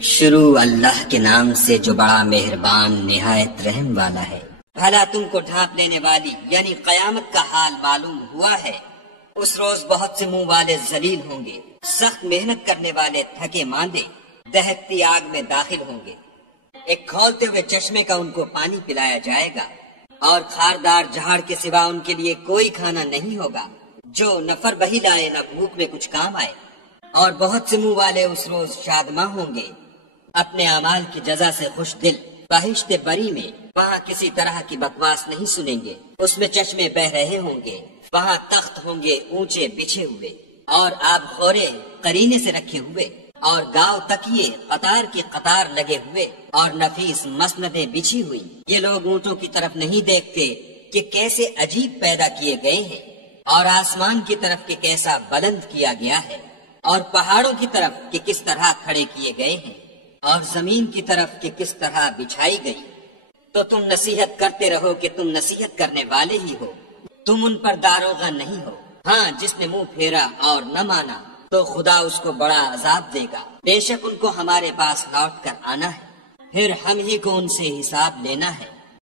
شروع اللہ کے نام سے جو بڑا مہربان نہایت رحم والا ہے۔ بھلا تم کو ڈھانپ لینے والی یعنی قیامت کا حال معلوم ہوا ہے؟ اس روز بہت سے منہ والے ذلیل ہوں گے، سخت محنت کرنے والے تھکے ماندے دہکتی آگ میں داخل ہوں گے۔ ایک کھولتے ہوئے چشمے کا ان کو پانی پلایا جائے گا اور خاردار جھاڑ کے سوا ان کے لیے کوئی کھانا نہیں ہوگا جو نہ فربہی لائے نہ بھوک میں کچھ کام آئے۔ اور بہت سے منہ والے اس روز شادماں ہوں گے، اپنے اعمال کی جزا سے خوش دل، بہشت بری میں وہاں کسی طرح کی بکواس نہیں سنیں گے۔ اس میں چشمے بہ رہے ہوں گے، وہاں تخت ہوں گے اونچے بچھے ہوئے اور آب خورے قرینے سے رکھے ہوئے اور گاؤ تکیے قطار کی قطار لگے ہوئے اور نفیس مسندیں بچھی ہوئی۔ یہ لوگ اونٹوں کی طرف نہیں دیکھتے کہ کیسے عجیب پیدا کیے گئے ہیں، اور آسمان کی طرف کہ کیسا بلند کیا گیا ہے، اور پہاڑوں کی طرف کہ کس طرح کھڑے کیے گئے ہیں، اور زمین کی طرف کہ کس طرح بچھائی گئی۔ تو تم نصیحت کرتے رہو کہ تم نصیحت کرنے والے ہی ہو، تم ان پر داروغہ نہیں ہو۔ ہاں، جس نے منہ پھیرا اور نہ مانا تو خدا اس کو بڑا عذاب دے گا۔ بے شک ان کو ہمارے پاس لوٹ کر آنا ہے، پھر ہم ہی کو ان سے حساب لینا ہے۔